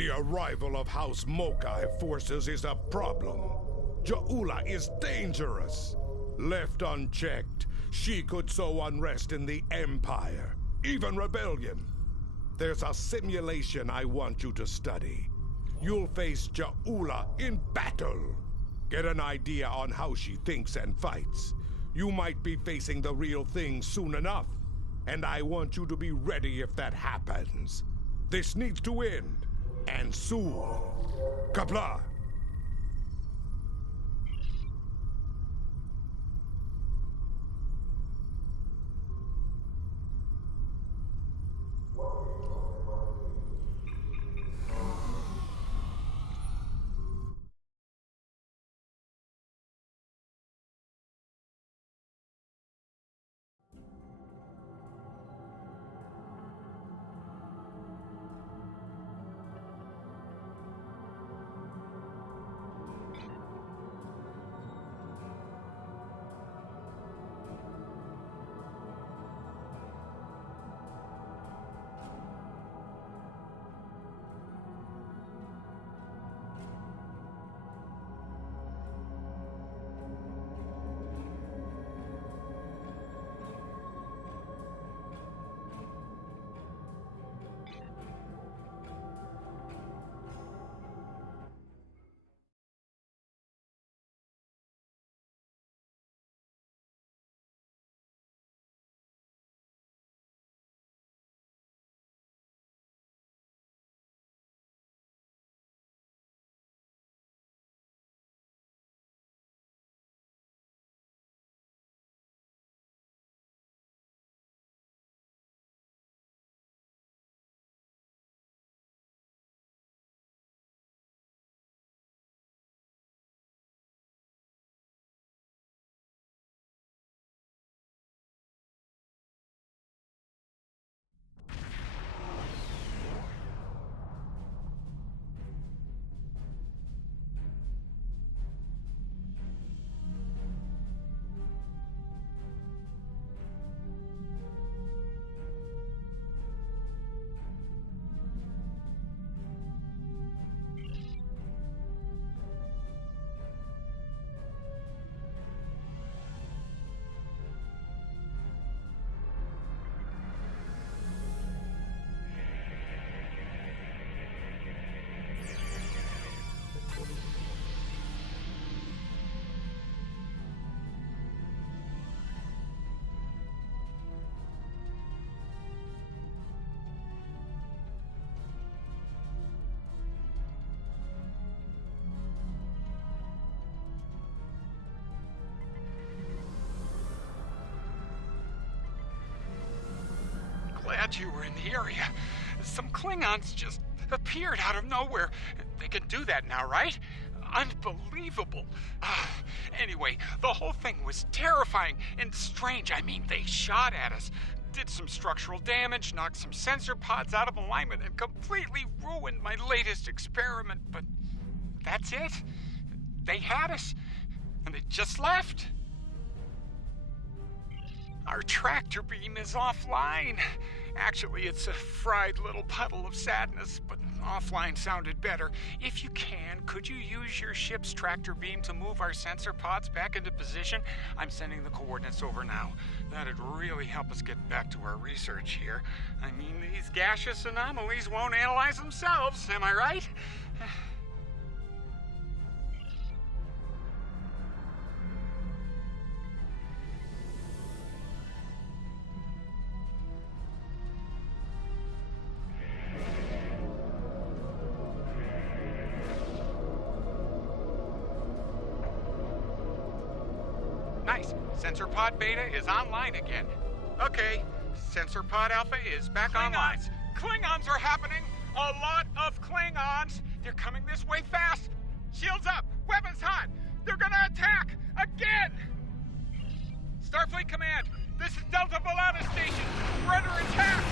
The arrival of House Mokai forces is a problem. Ja'ula is dangerous. Left unchecked, she could sow unrest in the Empire, even rebellion. There's a simulation I want you to study. You'll face Ja'ula in battle. Get an idea on how she thinks and fights. You might be facing the real thing soon enough, and I want you to be ready if that happens. This needs to end, and soon. Kapla! Glad you were in the area. Some Klingons just appeared out of nowhere. They can do that now, right? Unbelievable. Anyway, the whole thing was terrifying and strange. I mean, they shot at us, did some structural damage, knocked some sensor pods out of alignment, and completely ruined my latest experiment. But that's it. They had us, and they just left. Our tractor beam is offline. Actually, it's a fried little puddle of sadness, but offline sounded better. If you can, could you use your ship's tractor beam to move our sensor pods back into position? I'm sending the coordinates over now. That'd really help us get back to our research here. I mean, these gaseous anomalies won't analyze themselves, am I right? Nice. Sensor pod beta is online again. Okay, sensor pod alpha is back online. Klingons are happening! A lot of Klingons! They're coming this way fast! Shields up! Weapons hot! They're gonna attack! Again! Starfleet Command, this is Delta Volata Station! We're under attack!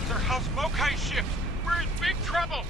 Those are House Mokai ships! We're in big trouble!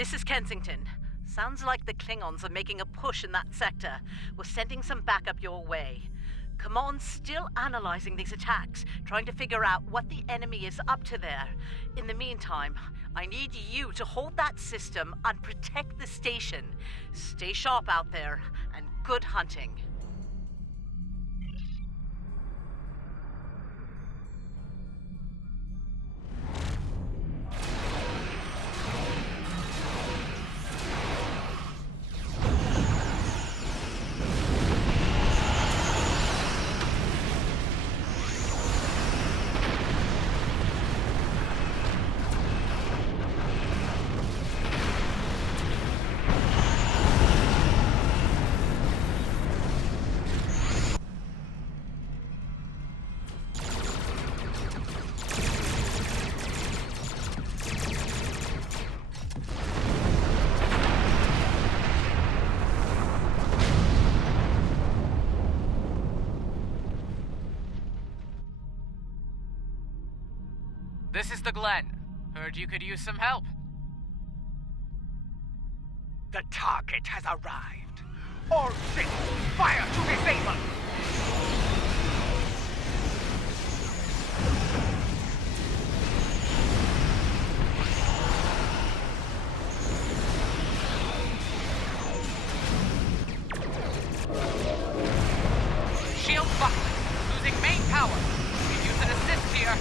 This is Kensington. Sounds like the Klingons are making a push in that sector. We're sending some backup your way. Command's still analyzing these attacks, trying to figure out what the enemy is up to there. In the meantime, I need you to hold that system and protect the station. Stay sharp out there, and good hunting. This is the Glen. Heard you could use some help. The target has arrived. All ships, fire to disable! Shield buckling. Losing main power. Could use an assist here.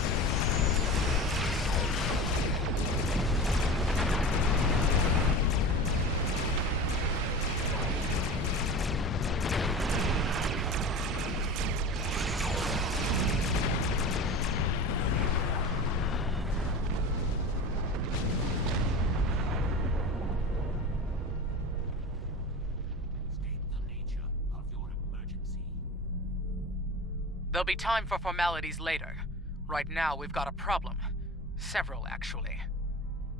There'll be time for formalities later. Right now, we've got a problem. Several, actually.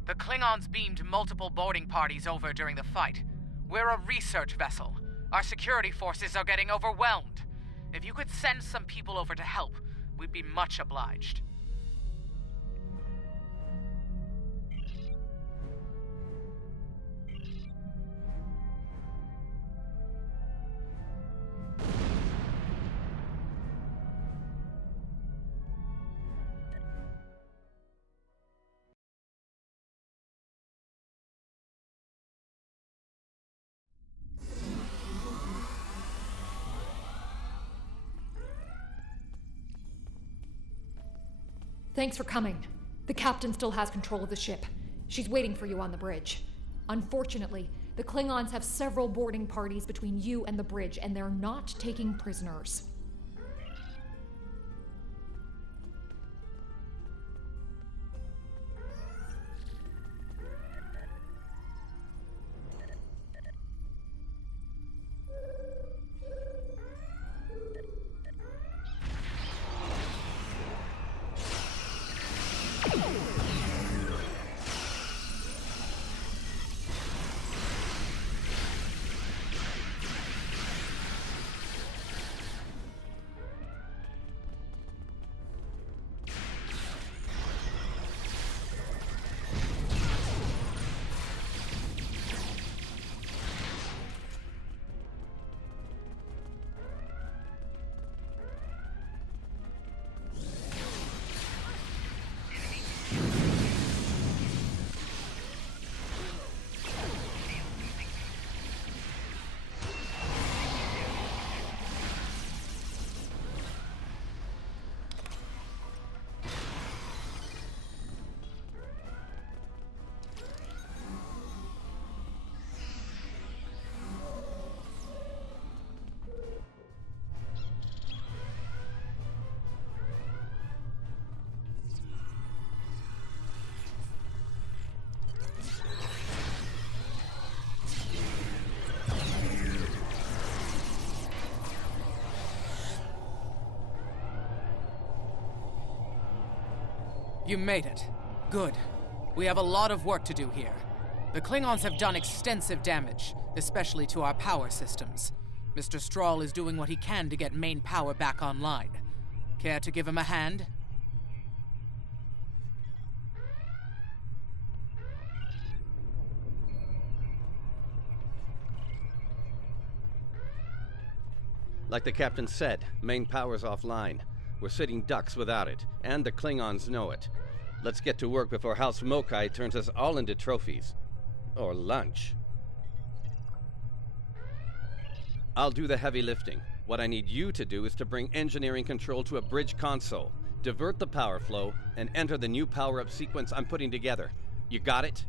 The Klingons beamed multiple boarding parties over during the fight. We're a research vessel. Our security forces are getting overwhelmed. If you could send some people over to help, we'd be much obliged. Thanks for coming. The captain still has control of the ship. She's waiting for you on the bridge. Unfortunately, the Klingons have several boarding parties between you and the bridge, and they're not taking prisoners. You made it. Good. We have a lot of work to do here. The Klingons have done extensive damage, especially to our power systems. Mr. Strahl is doing what he can to get main power back online. Care to give him a hand? Like the captain said, main power's offline. We're sitting ducks without it, and the Klingons know it. Let's get to work before House Mokai turns us all into trophies. Or lunch. I'll do the heavy lifting. What I need you to do is to bring engineering control to a bridge console, divert the power flow, and enter the new power-up sequence I'm putting together. You got it?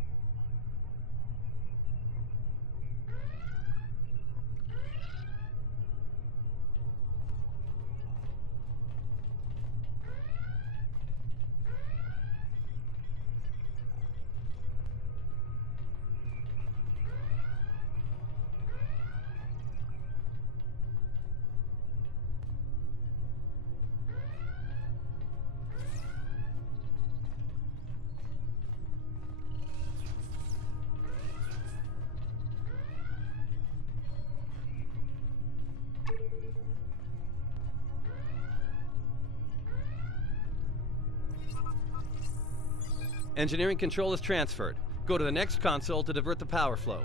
Engineering control is transferred. Go to the next console to divert the power flow.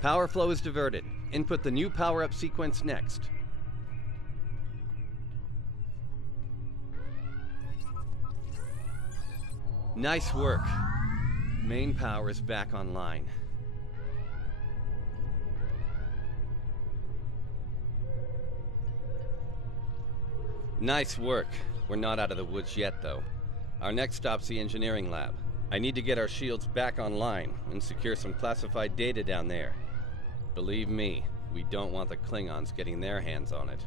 Power flow is diverted. Input the new power-up sequence next. Nice work. Main power is back online. Nice work. We're not out of the woods yet, though. Our next stop's the engineering lab. I need to get our shields back online and secure some classified data down there. Believe me, we don't want the Klingons getting their hands on it.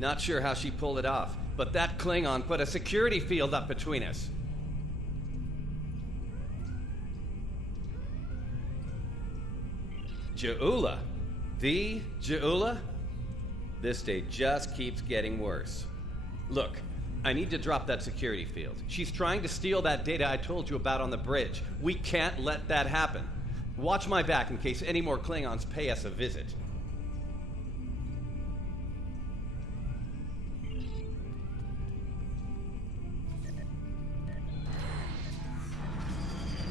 Not sure how she pulled it off, but that Klingon put a security field up between us. Ja'ula? The Ja'ula? This day just keeps getting worse. Look, I need to drop that security field. She's trying to steal that data I told you about on the bridge. We can't let that happen. Watch my back in case any more Klingons pay us a visit.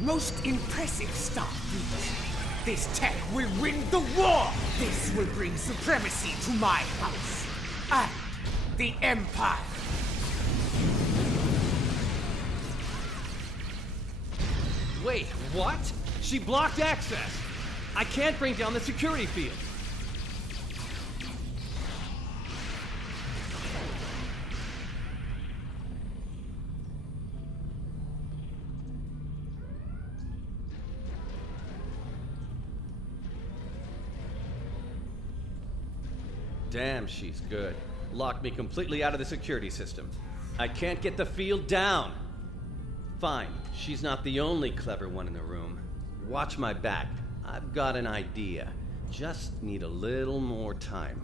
Most impressive Starfleet. This tech will win the war! This will bring supremacy to my house. And the Empire. Wait, what? She blocked access! I can't bring down the security field! Damn, she's good. Locked me completely out of the security system. I can't get the field down! Fine, she's not the only clever one in the room. Watch my back. I've got an idea. Just need a little more time.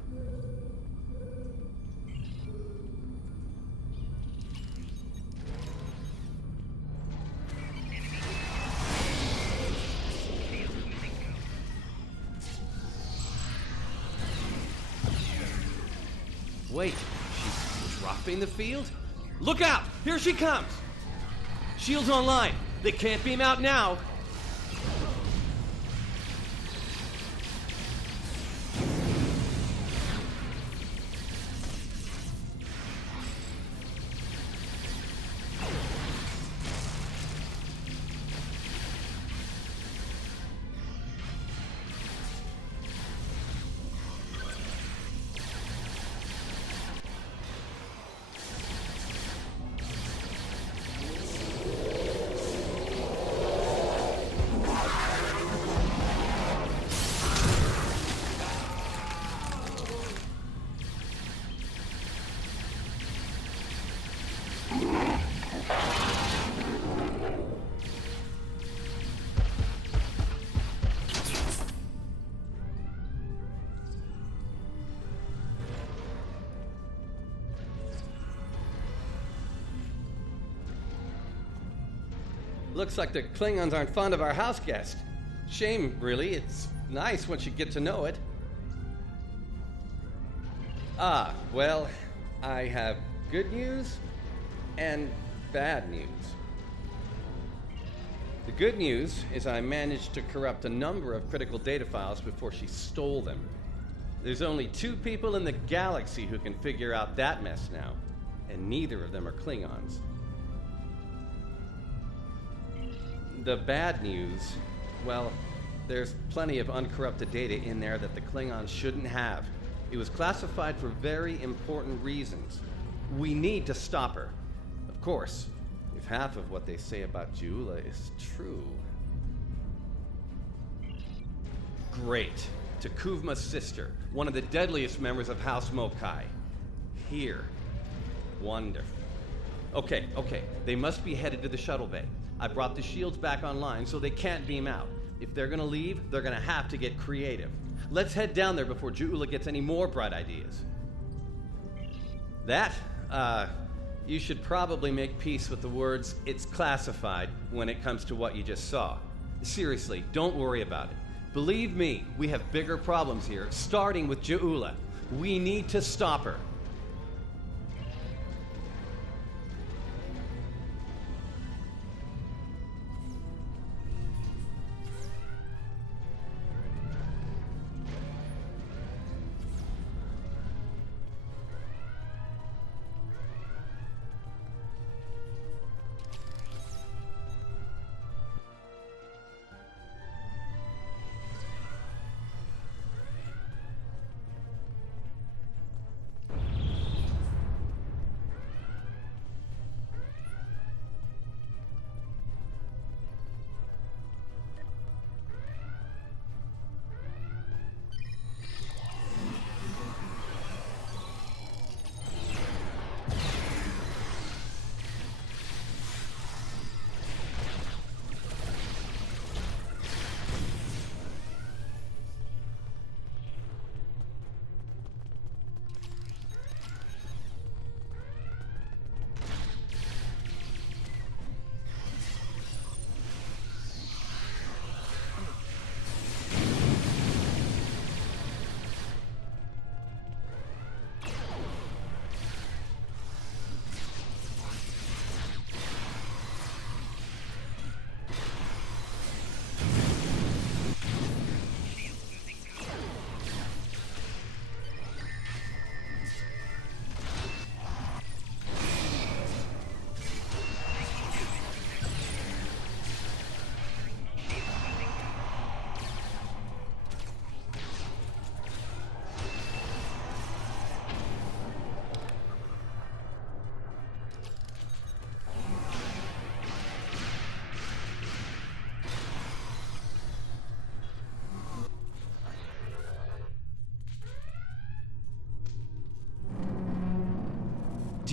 Wait, she's dropping the field? Look out! Here she comes! Shields online. They can't beam out now. Looks like the Klingons aren't fond of our house guest. Shame, really. It's nice once you get to know it. Ah, well, I have good news and bad news. The good news is I managed to corrupt a number of critical data files before she stole them. There's only 2 people in the galaxy who can figure out that mess now, and neither of them are Klingons. The bad news, well, there's plenty of uncorrupted data in there that the Klingons shouldn't have. It was classified for very important reasons. We need to stop her. Of course, if half of what they say about Jula is true. Great. Takuvma's sister, one of the deadliest members of House Mokai. Here. Wonderful. Okay. They must be headed to the shuttle bay. I brought the shields back online so they can't beam out. If they're gonna leave, they're gonna have to get creative. Let's head down there before Jula gets any more bright ideas. You should probably make peace with the words, "it's classified," when it comes to what you just saw. Seriously, don't worry about it. Believe me, we have bigger problems here, starting with Jula. We need to stop her.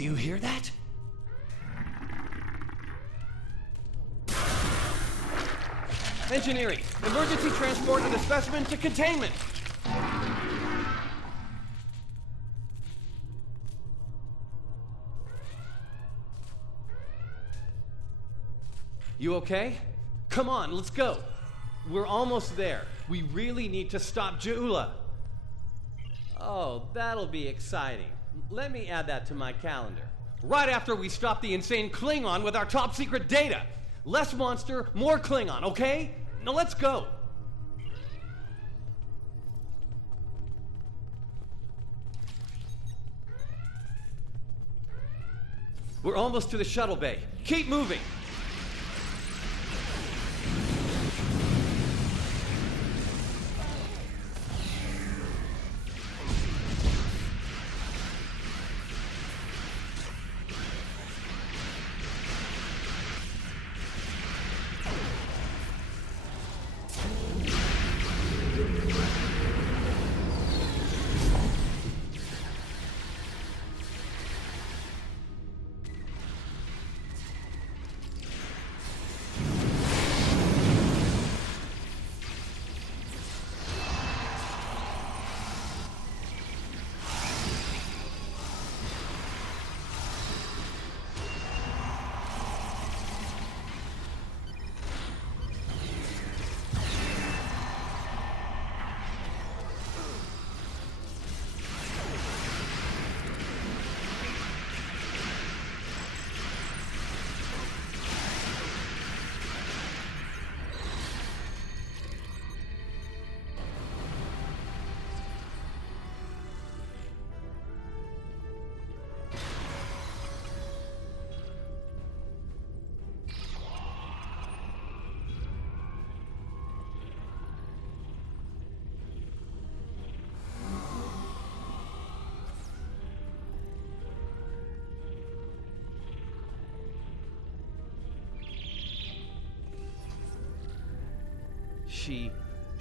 Do you hear that? Engineering, emergency transport of the specimen to containment. You okay? Come on, let's go. We're almost there. We really need to stop Ja'ula. Oh, that'll be exciting. Let me add that to my calendar. Right after we stop the insane Klingon with our top secret data. Less monster, more Klingon, okay? Now let's go. We're almost to the shuttle bay. Keep moving.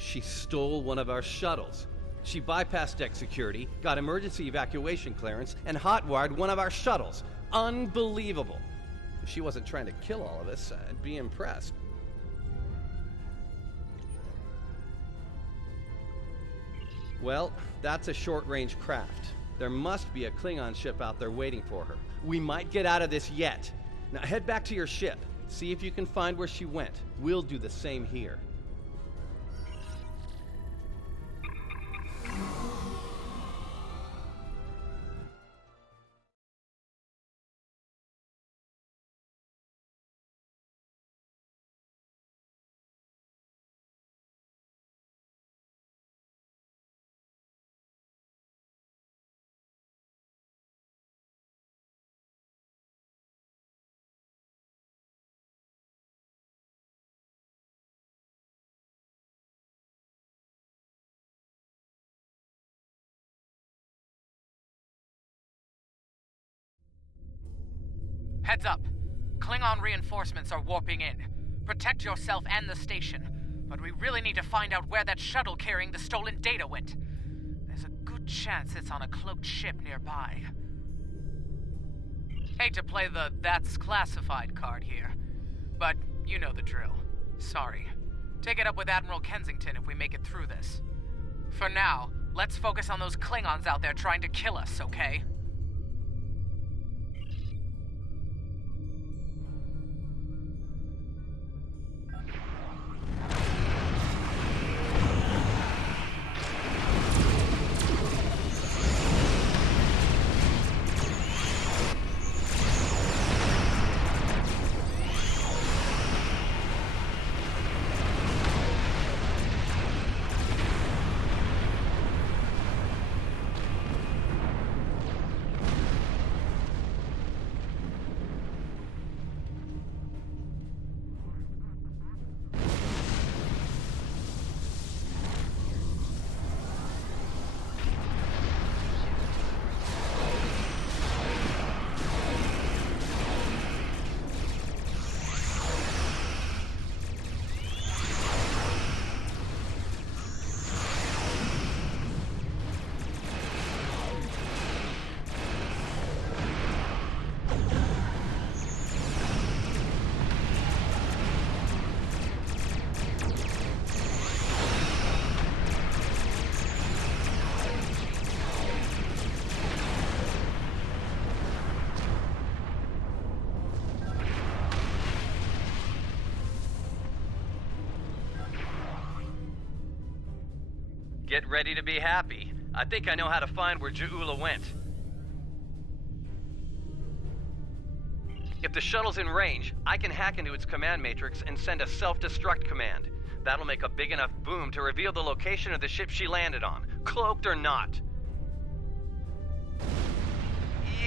She stole one of our shuttles. She bypassed deck security, got emergency evacuation clearance, and hotwired one of our shuttles. Unbelievable. If she wasn't trying to kill all of us, I'd be impressed. Well, that's a short-range craft. There must be a Klingon ship out there waiting for her. We might get out of this yet. Now head back to your ship. See if you can find where she went. We'll do the same here. Heads up. Klingon reinforcements are warping in. Protect yourself and the station. But we really need to find out where that shuttle carrying the stolen data went. There's a good chance it's on a cloaked ship nearby. Hate to play the "that's classified" card here, but you know the drill. Sorry. Take it up with Admiral Kensington if we make it through this. For now, let's focus on those Klingons out there trying to kill us, okay? Get ready to be happy. I think I know how to find where Ja'ula went. If the shuttle's in range, I can hack into its command matrix and send a self-destruct command. That'll make a big enough boom to reveal the location of the ship she landed on, cloaked or not.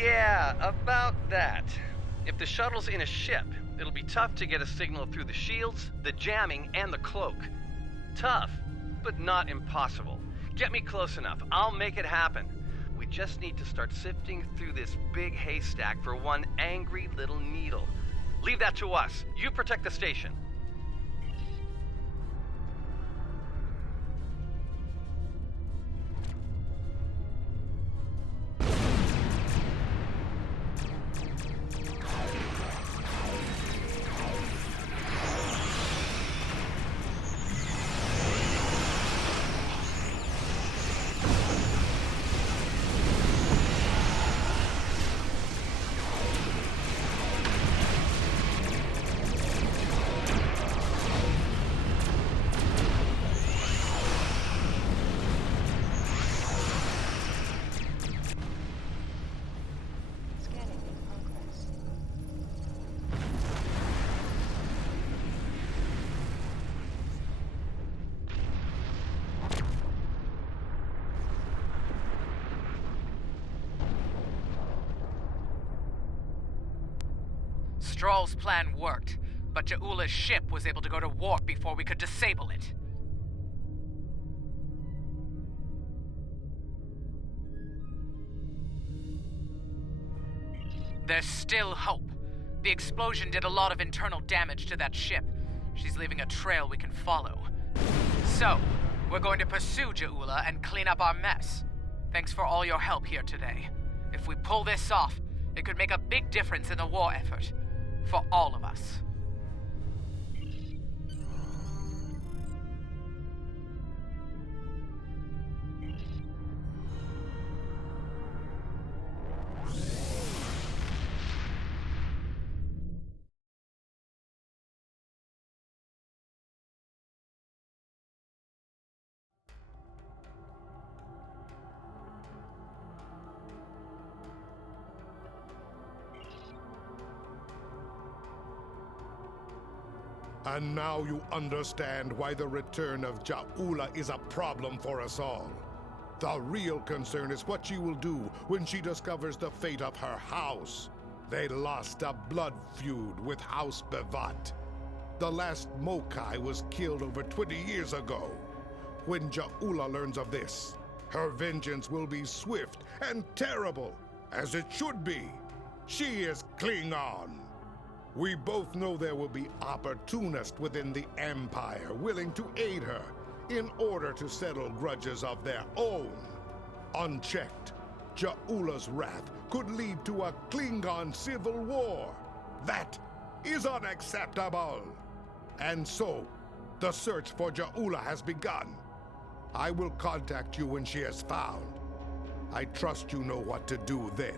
Yeah, about that. If the shuttle's in a ship, it'll be tough to get a signal through the shields, the jamming, and the cloak. Tough, but not impossible. Get me close enough, I'll make it happen. We just need to start sifting through this big haystack for one angry little needle. Leave that to us. You protect the station. Stroll's plan worked, but Ja'ula's ship was able to go to warp before we could disable it. There's still hope. The explosion did a lot of internal damage to that ship. She's leaving a trail we can follow. So, we're going to pursue Ja'ula and clean up our mess. Thanks for all your help here today. If we pull this off, it could make a big difference in the war effort. For all of us. And now you understand why the return of Ja'ula is a problem for us all. The real concern is what she will do when she discovers the fate of her house. They lost a blood feud with House Bevat. The last Mokai was killed over 20 years ago. When Ja'ula learns of this, her vengeance will be swift and terrible, as it should be. She is Klingon. We both know there will be opportunists within the Empire willing to aid her in order to settle grudges of their own. Unchecked, Ja'ula's wrath could lead to a Klingon civil war. That is unacceptable. And so, the search for Ja'ula has begun. I will contact you when she is found. I trust you know what to do then.